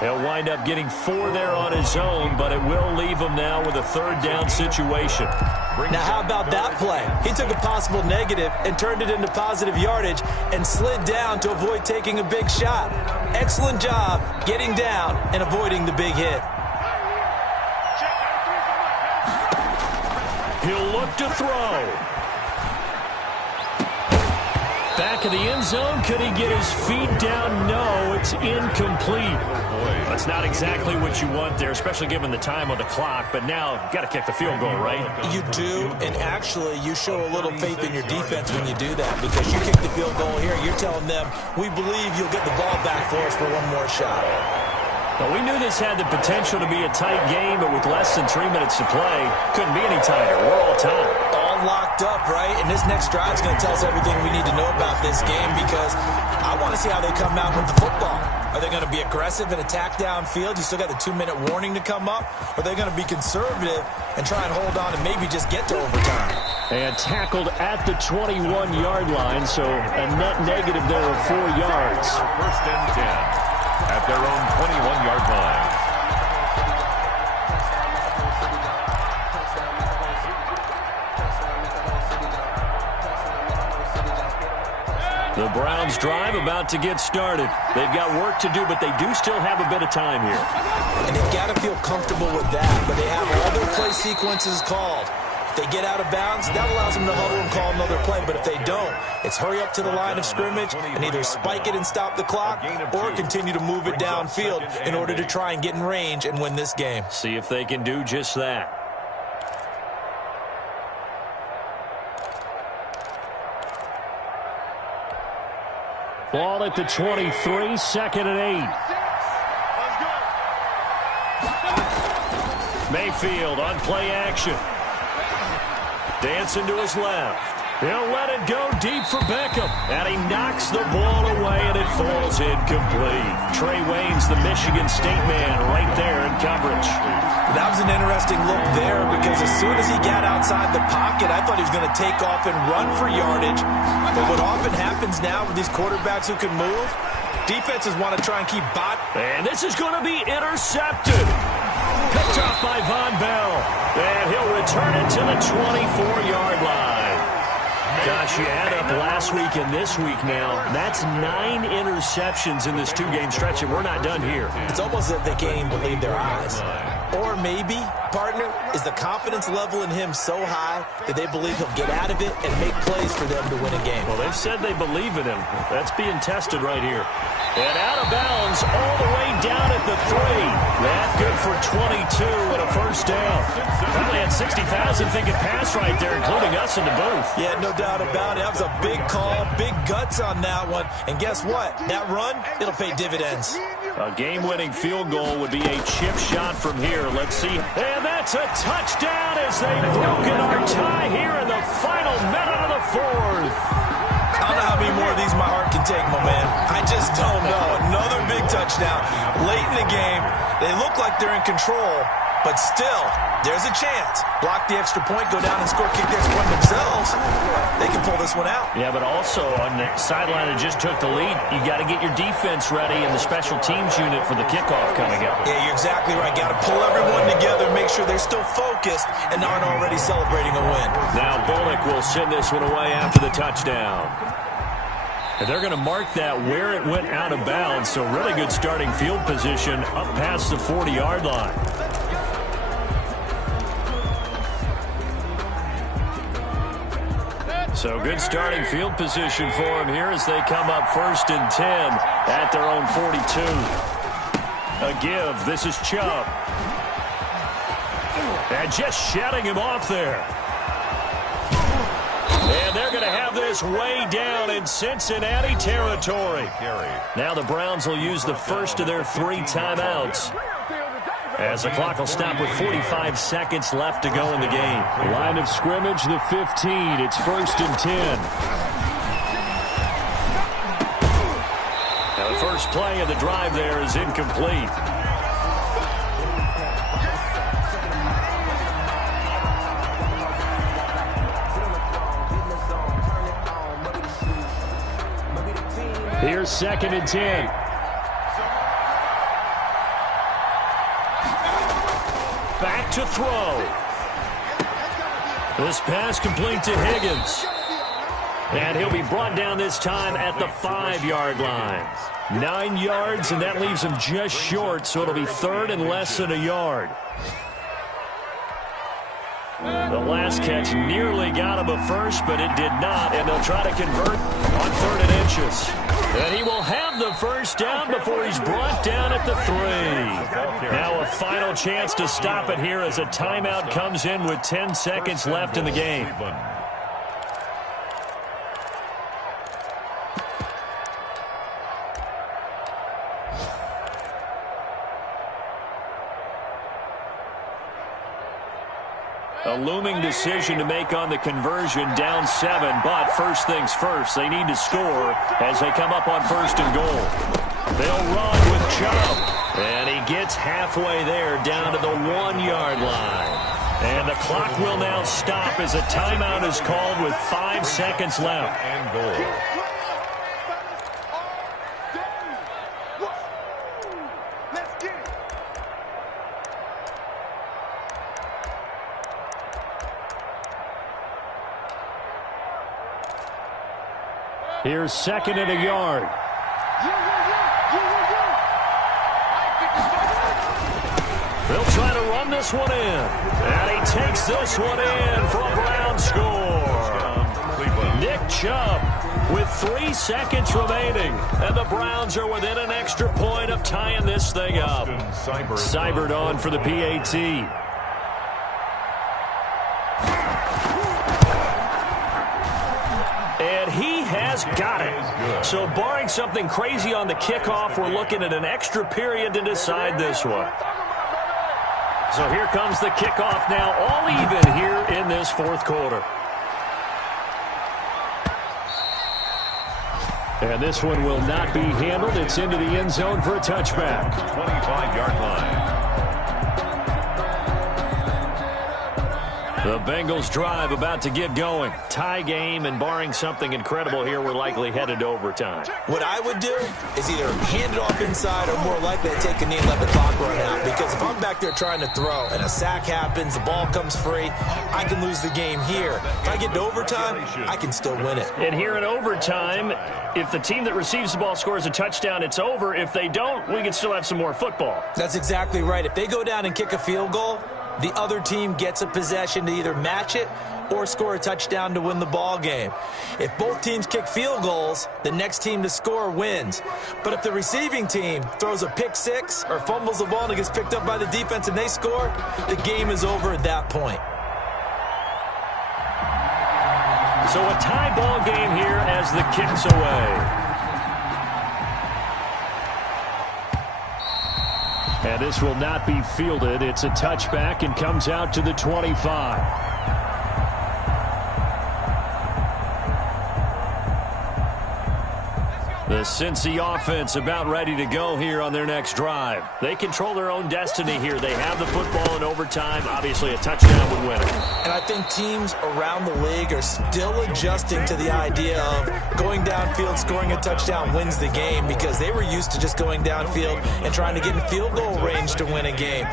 He'll wind up getting 4 there on his own, but it will leave him now with a 3rd down situation. Now, how about that play? He took a possible negative and turned it into positive yardage and slid down to avoid taking a big shot. Excellent job getting down and avoiding the big hit. He'll look to throw. Back of the end zone. Could he get his feet down? No, it's incomplete. That's not exactly what you want there, especially given the time on the clock. But now, you've got to kick the field goal, right? You do, and actually, you show a little faith in your defense when you do that, because you kick the field goal here. You're telling them, we believe you'll get the ball back for us for one more shot. Well, we knew this had the potential to be a tight game, but with less than 3 minutes to play, couldn't be any tighter. We're all tied. All locked up, right? And this next drive is going to tell us everything we need to know about this game, because I want to see how they come out with the football. Are they going to be aggressive and attack downfield? You still got the 2-minute warning to come up. Or are they going to be conservative and try and hold on and maybe just get to overtime? And tackled at the 21-yard line, so a net negative there of 4 yards. 1st and 10 at their own 21-yard line. The Browns drive about to get started. They've got work to do, but they do still have a bit of time here. And they've got to feel comfortable with that, but they have all their play sequences called. If they get out of bounds, that allows them to huddle and call another play. But if they don't, it's hurry up to the line of scrimmage and either spike it and stop the clock or continue to move it downfield in order to try and get in range and win this game. See if they can do just that. Ball at the 23, 2nd and 8. Mayfield on play action. Dancing to his left. He'll let it go deep for Beckham. And he knocks the ball away, and it falls incomplete. Trey Wayne's the Michigan State man right there in coverage. That was an interesting look there, because as soon as he got outside the pocket, I thought he was going to take off and run for yardage. But what often happens now with these quarterbacks who can move, defenses want to try and keep And this is going to be intercepted. Picked off by Von Bell. And he'll return it to the 24-yard line. Gosh, you add up last week and this week now. That's 9 interceptions in this 2-game stretch, and we're not done here. It's almost as if they can't even believe their eyes. Or maybe, partner, is the confidence level in him so high that they believe he'll get out of it and make plays for them to win a game. Well, they've said they believe in him. That's being tested right here. And out of bounds all the way down at the 3. That good for 22 and a 1st down. Probably had 60,000 thinking pass right there, including us in the booth. Yeah, no doubt about it. That was a big call, big guts on that one. And guess what? That run, it'll pay dividends. A game-winning field goal would be a chip shot from here. Let's see. And that's a touchdown as they've broken our tie here in the final minute of the 4th. I don't know how many more of these my heart can take, my man. I just don't know. Another big touchdown. Late in the game, they look like they're in control, but still, there's a chance. Block the extra point, go down and score, kick the extra point themselves. They can pull this one out. Yeah, but also on the sideline that just took the lead, you got to get your defense ready and the special teams unit for the kickoff coming up. Yeah, you're exactly right. Got to pull everyone together, make sure they're still focused and aren't already celebrating a win. Now Bullock will send this one away after the touchdown. And they're going to mark that where it went out of bounds, so really good starting field position up past the 40-yard line. So good starting field position for them here as they come up 1st and 10 at their own 42. A give. This is Chubb. And just shutting him off there. And they're going to have this way down in Cincinnati territory. Now the Browns will use the first of their 3 timeouts, as the clock will stop with 45 seconds left to go in the game. Line of scrimmage, the 15. It's 1st and 10. Now the first play of the drive there is incomplete. Here's 2nd and 10. Back to throw. This pass complete to Higgins. And he'll be brought down this time at the 5-yard line. 9 yards, and that leaves him just short, so it'll be 3rd and less than a yard. The last catch nearly got him a first, but it did not, and they'll try to convert on 3rd and inches. And he will have the first down before he's brought down at the 3. Now a final chance to stop it here as a timeout comes in with 10 seconds left in the game. A looming decision to make on the conversion, down 7, but first things first, they need to score as they come up on 1st and goal. They'll run with Chubb, and he gets halfway there down to the 1-yard line. And the clock will now stop as a timeout is called with 5 seconds left. And goal. Here's 2nd and a yard. They'll try to run this one in. And he takes this one in for a Brown score. Nick Chubb with 3 seconds remaining. And the Browns are within an extra point of tying this thing up. Seibert on for the PAT. And he has got it. So barring something crazy on the kickoff, we're looking at an extra period to decide this one. So here comes the kickoff now, all even here in this 4th quarter. And this one will not be handled. It's into the end zone for a touchback. 25-yard line. The Bengals drive about to get going. Tie game, and barring something incredible here, we're likely headed to overtime. What I would do is either hand it off inside or more likely to take a knee and let the clock run out. Because if I'm back there trying to throw and a sack happens, the ball comes free, I can lose the game here. If I get to overtime, I can still win it. And here in overtime, if the team that receives the ball scores a touchdown, it's over. If they don't, we can still have some more football. That's exactly right. If they go down and kick a field goal, the other team gets a possession to either match it or score a touchdown to win the ball game. If both teams kick field goals, the next team to score wins. But if the receiving team throws a pick six or fumbles the ball and it gets picked up by the defense and they score, the game is over at that point. So a tie ball game here as the kick's away. And this will not be fielded. It's a touchback and comes out to the 25. The Cincy offense about ready to go here on their next drive. They control their own destiny here. They have the football in overtime. Obviously, a touchdown would win it. And I think teams around the league are still adjusting to the idea of going downfield, scoring a touchdown wins the game, because they were used to just going downfield and trying to get in field goal range to win a game.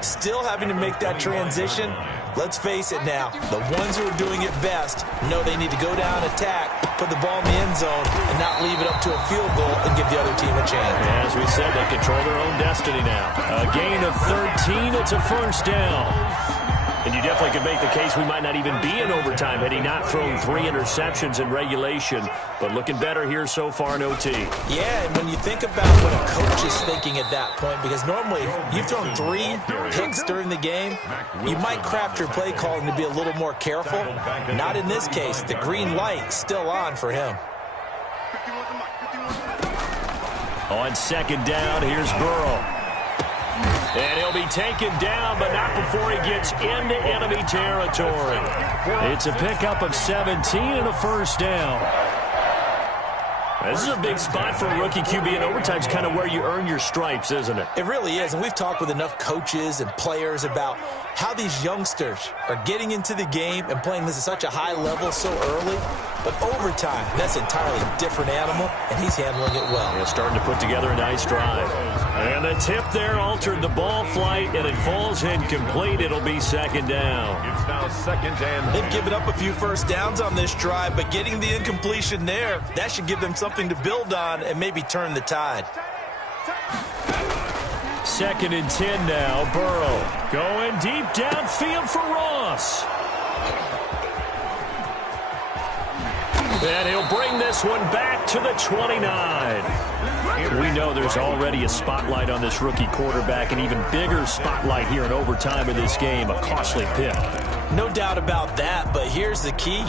Still having to make that transition. Let's face it now, the ones who are doing it best know they need to go down, attack, put the ball in the end zone, and not leave it up to a field goal and give the other team a chance. And as we said, they control their own destiny now. A gain of 13, it's a first down. And you definitely could make the case we might not even be in overtime had he not thrown 3 interceptions in regulation. But looking better here so far in OT. Yeah, and when you think about what a coach is thinking at that point, because normally you've thrown 3 picks during the game, you might craft your play calling to be a little more careful. Not in this case. The green light still on for him. On second down, here's Burrow. And he'll be taken down, but not before he gets into enemy territory. It's a pickup of 17 and a first down. This is a big spot for a rookie QB, and overtime's kind of where you earn your stripes, isn't it? It really is, and we've talked with enough coaches and players about how these youngsters are getting into the game and playing this at such a high level so early. But overtime, that's an entirely different animal, and he's handling it well. Yeah, starting to put together a nice drive. And the tip there altered the ball flight, and it falls incomplete. It'll be second down. It's now second and They've given up a few first downs on this drive, but getting the incompletion there, that should give them something to build on and maybe turn the tide. Second and 10 now. Burrow going deep downfield for Ross. And he'll bring this one back to the 29. We know there's already a spotlight on this rookie quarterback, an even bigger spotlight here in overtime of this game. A costly pick. No doubt about that, but here's the key.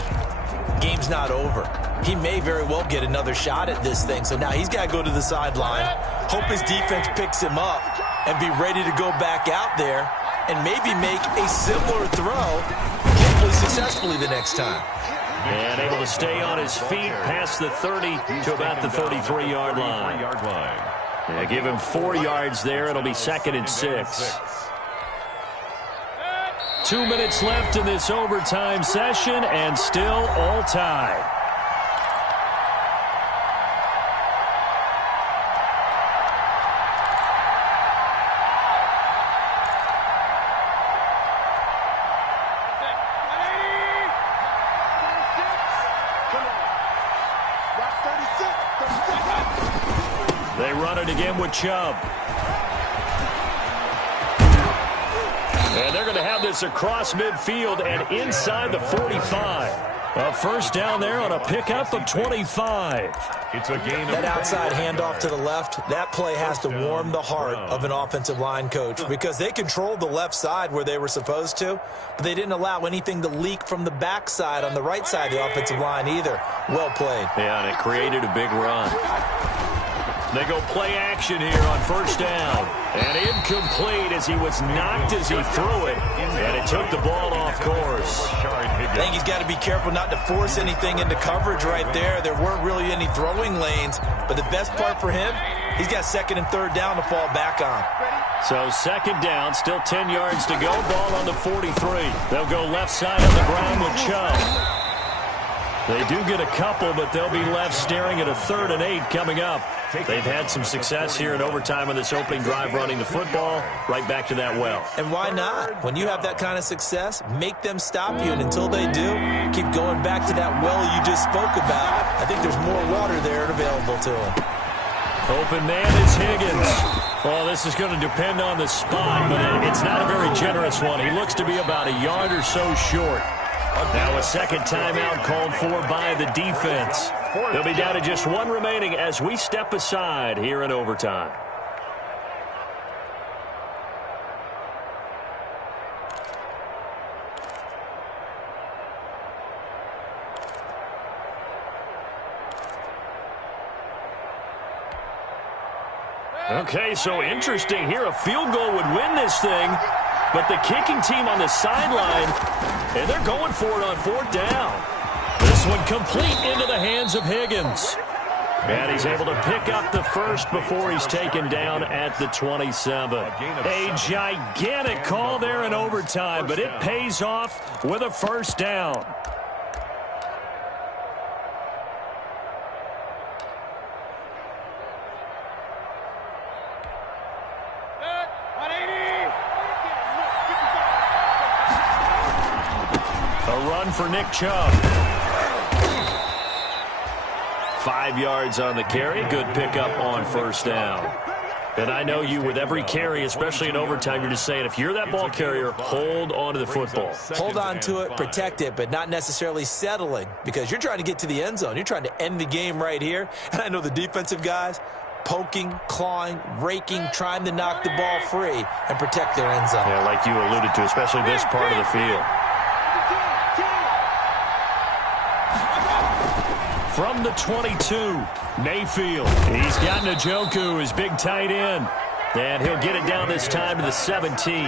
Game's not over. He may very well get another shot at this thing, so now he's got to go to the sideline, hope his defense picks him up, and be ready to go back out there and maybe make a similar throw, hopefully successfully the next time. And able to stay on his feet past the 30 to about the 33-yard line. Yeah, give him 4 yards there. It'll be second and 6. 2 minutes left in this overtime session, and still all tied. They run it again with Chubb. And they're going to have this across midfield and inside the 45. A first down there on a pickup of 25. It's a gain of that outside handoff to the left, that play has to warm the heart of an offensive line coach, because they controlled the left side where they were supposed to, but they didn't allow anything to leak from the backside on the right side of the offensive line either. Well played. Yeah, and it created a big run. They go play action here on first down. And incomplete as he was knocked as he threw it. And it took the ball off course. I think he's got to be careful not to force anything into coverage right there. There weren't really any throwing lanes. But the best part for him, he's got second and third down to fall back on. So second down, still 10 yards to go. Ball on the 43. They'll go left side on the ground with Chubb. They do get a couple, but they'll be left staring at a 3rd and 8 coming up. They've had some success here in overtime on this opening drive running the football. Right back to that well. And why not? When you have that kind of success, make them stop you. And until they do, keep going back to that well you just spoke about. I think there's more water there available to them. Open man is Higgins. Well, this is going to depend on the spot, but it's not a very generous one. He looks to be about a yard or so short. Now a second timeout called for by the defense. They'll be down to just 1 remaining as we step aside here in overtime. Okay, so interesting here. A field goal would win this thing. But the kicking team on the sideline, and they're going for it on 4th down. This one complete into the hands of Higgins. And he's able to pick up the first before he's taken down at the 27. A gigantic call there in overtime, but it pays off with a first down. A run for Nick Chubb. 5 yards on the carry. Good pickup on first down. And I know you, with every carry, especially in overtime, you're just saying, if you're that ball carrier, hold on to the football. Hold on to it, protect it, but not necessarily settling, because you're trying to get to the end zone. You're trying to end the game right here. And I know the defensive guys poking, clawing, raking, trying to knock the ball free and protect their end zone. Yeah, like you alluded to, especially this part of the field. From the 22, Mayfield. He's got Njoku, his big tight end. And he'll get it down this time to the 17.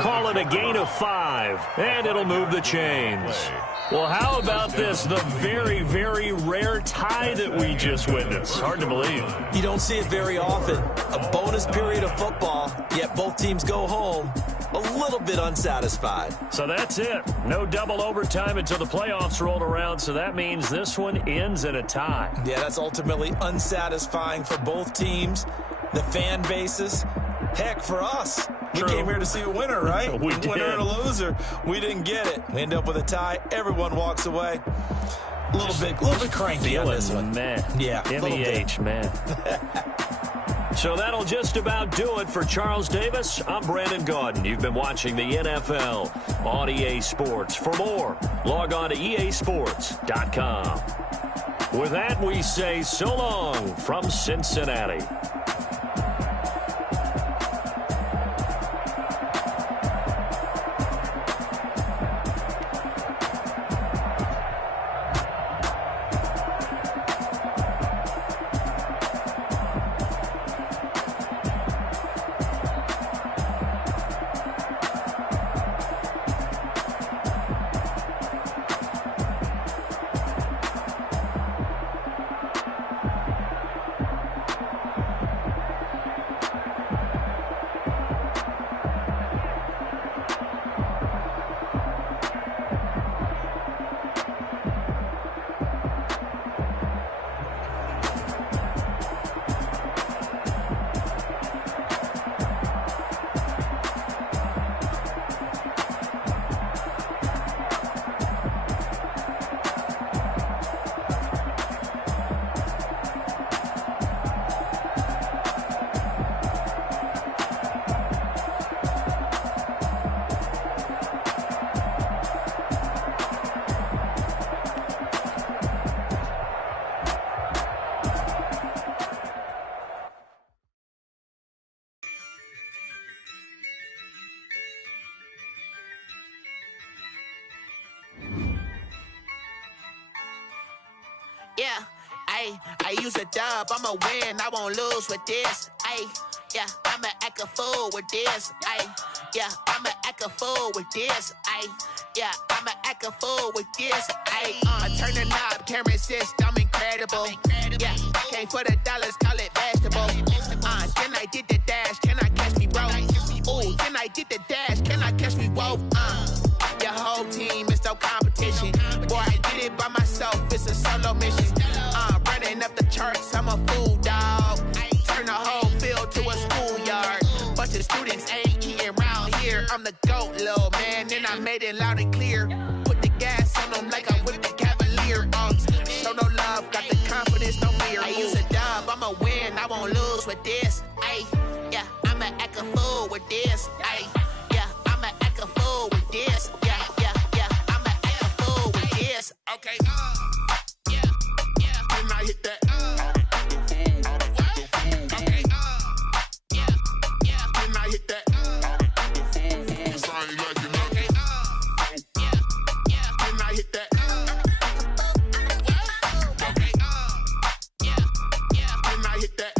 Call it a gain of 5, and it'll move the chains. Well, how about this? The very, very rare tie that we just witnessed. Hard to believe. You don't see it very often. A bonus period of football, yet both teams go home a little bit unsatisfied. So that's it. No double overtime until the playoffs rolled around, so that means this one ends in a tie. Yeah, that's ultimately unsatisfying for both teams, the fan bases. Heck, for us. True. We came here to see a winner, right? We did. Winner and a loser. We didn't get it. We end up with a tie. Everyone walks away. A little bit cranky on this one. Man. Yeah, MEH, man. So that'll just about do it for Charles Davis. I'm Brandon Gaudin. You've been watching the NFL on EA Sports. For more, log on to easports.com. With that, we say so long from Cincinnati. Yeah, I use a dub, I'ma win, I won't lose with this. Yeah, I'ma act a fool with this. Yeah, I'ma act a fool with this. Yeah, I'ma act a fool with this. I turn the knob, can't resist, I'm incredible. Yeah, came for the dollars, call it vegetable. Then I did the dash, can I catch me, bro? Ooh, then I did the dash, can I catch me, whoa? Your whole team is no competition. Boy, I did it by myself, it's a solo mission. Running up the charts, I'm a fool, dog. Turn the whole field to a schoolyard. Bunch of students ain't eating round here. I'm the GOAT, little man, and I made it loud and clear. Put the gas on them like I'm with the Cavalier. Show no love, got the confidence, no fear. I use a dub, I'ma win, I won't lose with this. Yeah, I'ma act a fool with this. Yeah, I'ma act a fool with this. Yeah, I'ma act a fool with this. Okay. Yeah. Then I hit that. Okay. Yeah. Then I hit that. Sound like you know. Okay. Yeah. Then I hit that. Okay. Yeah. Then I hit that.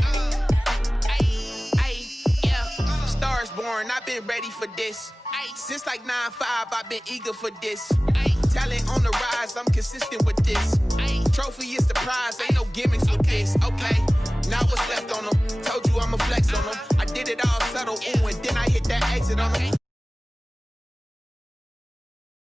Yeah. Stars born, I've been ready for this. Since like 9-5, I've been eager for this. Talent on the rise, I'm consistent with this. Trophy is the prize, ain't no gimmicks with this, okay? Now what's left on them? Told you I'ma flex on them. I did it all subtle, ooh, and then I hit that exit on them.